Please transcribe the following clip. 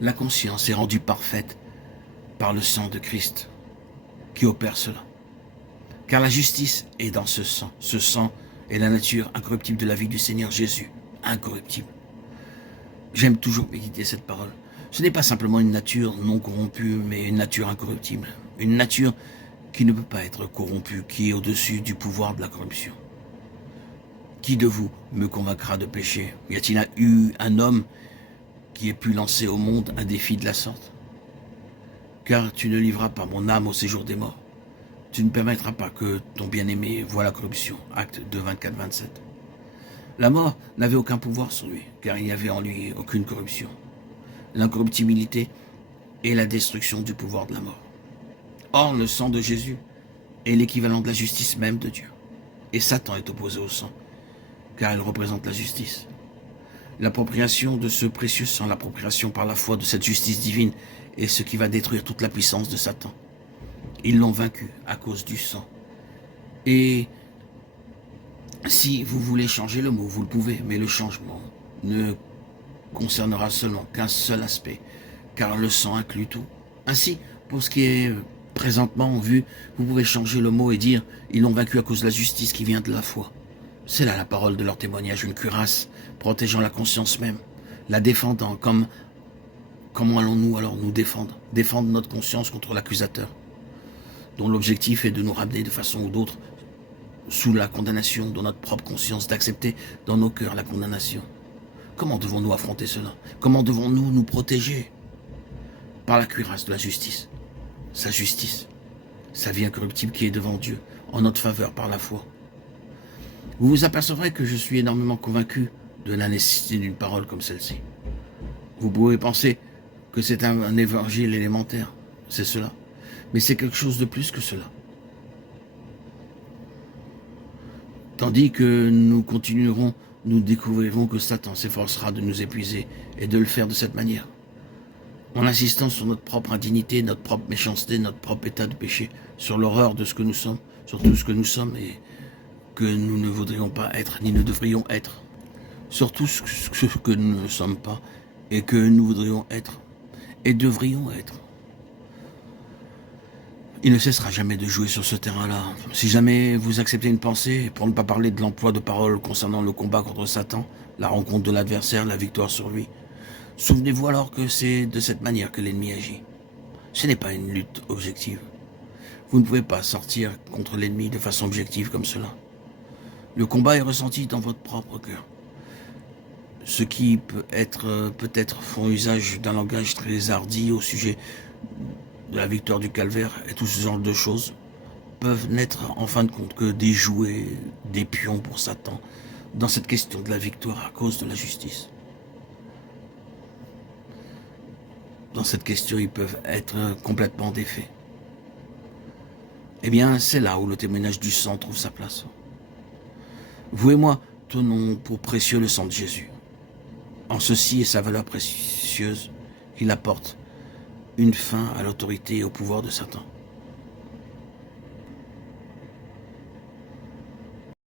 La conscience est rendue parfaite par le sang de Christ qui opère cela. Car la justice est dans ce sang. Ce sang est la nature incorruptible de la vie du Seigneur Jésus. Incorruptible. J'aime toujours méditer cette parole. Ce n'est pas simplement une nature non corrompue, mais une nature incorruptible. Une nature qui ne peut pas être corrompue, qui est au-dessus du pouvoir de la corruption. Qui de vous me convaincra de péché? Y a-t-il eu un homme qui ait pu lancer au monde un défi de la sorte? Car tu ne livreras pas mon âme au séjour des morts. Tu ne permettras pas que ton bien-aimé voie la corruption. Acte 2, 24-27. La mort n'avait aucun pouvoir sur lui, car il n'y avait en lui aucune corruption. L'incorruptibilité est la destruction du pouvoir de la mort. Or, le sang de Jésus est l'équivalent de la justice même de Dieu. Et Satan est opposé au sang, car il représente la justice. L'appropriation de ce précieux sang, l'appropriation par la foi de cette justice divine, est ce qui va détruire toute la puissance de Satan. Ils l'ont vaincu à cause du sang. Et si vous voulez changer le mot, vous le pouvez, mais le changement ne concernera seulement qu'un seul aspect, car le sang inclut tout. Ainsi, pour ce qui est présentement en vue, vous pouvez changer le mot et dire « ils l'ont vaincu à cause de la justice qui vient de la foi ». C'est là la parole de leur témoignage, une cuirasse protégeant la conscience même, la défendant. Comment allons-nous alors nous défendre? Défendre notre conscience contre l'accusateur, dont l'objectif est de nous ramener de façon ou d'autre sous la condamnation de notre propre conscience, d'accepter dans nos cœurs la condamnation. Comment devons-nous affronter cela? Comment devons-nous nous protéger? Par la cuirasse de la justice. Sa justice, sa vie incorruptible qui est devant Dieu, en notre faveur par la foi. Vous vous apercevrez que je suis énormément convaincu de la nécessité d'une parole comme celle-ci. Vous pouvez penser que c'est un évangile élémentaire, c'est cela. Mais c'est quelque chose de plus que cela. Tandis que nous continuerons, nous découvrirons que Satan s'efforcera de nous épuiser et de le faire de cette manière. En insistant sur notre propre indignité, notre propre méchanceté, notre propre état de péché, sur l'horreur de ce que nous sommes, sur tout ce que nous sommes et que nous ne voudrions pas être, ni ne devrions être. Sur tout ce que nous ne sommes pas et que nous voudrions être et devrions être. Il ne cessera jamais de jouer sur ce terrain-là. Si jamais vous acceptez une pensée, pour ne pas parler de l'emploi de paroles concernant le combat contre Satan, la rencontre de l'adversaire, la victoire sur lui, souvenez-vous alors que c'est de cette manière que l'ennemi agit. Ce n'est pas une lutte objective. Vous ne pouvez pas sortir contre l'ennemi de façon objective comme cela. Le combat est ressenti dans votre propre cœur. Ceux qui peut-être font usage d'un langage très hardi au sujet de la victoire du calvaire et tout ce genre de choses peuvent n'être en fin de compte que des jouets, des pions pour Satan dans cette question de la victoire à cause de la justice. Dans cette question, ils peuvent être complètement défaits. Eh bien, c'est là où le témoignage du sang trouve sa place. Vous et moi tenons pour précieux le sang de Jésus. En ceci est sa valeur précieuse, il apporte une fin à l'autorité et au pouvoir de Satan.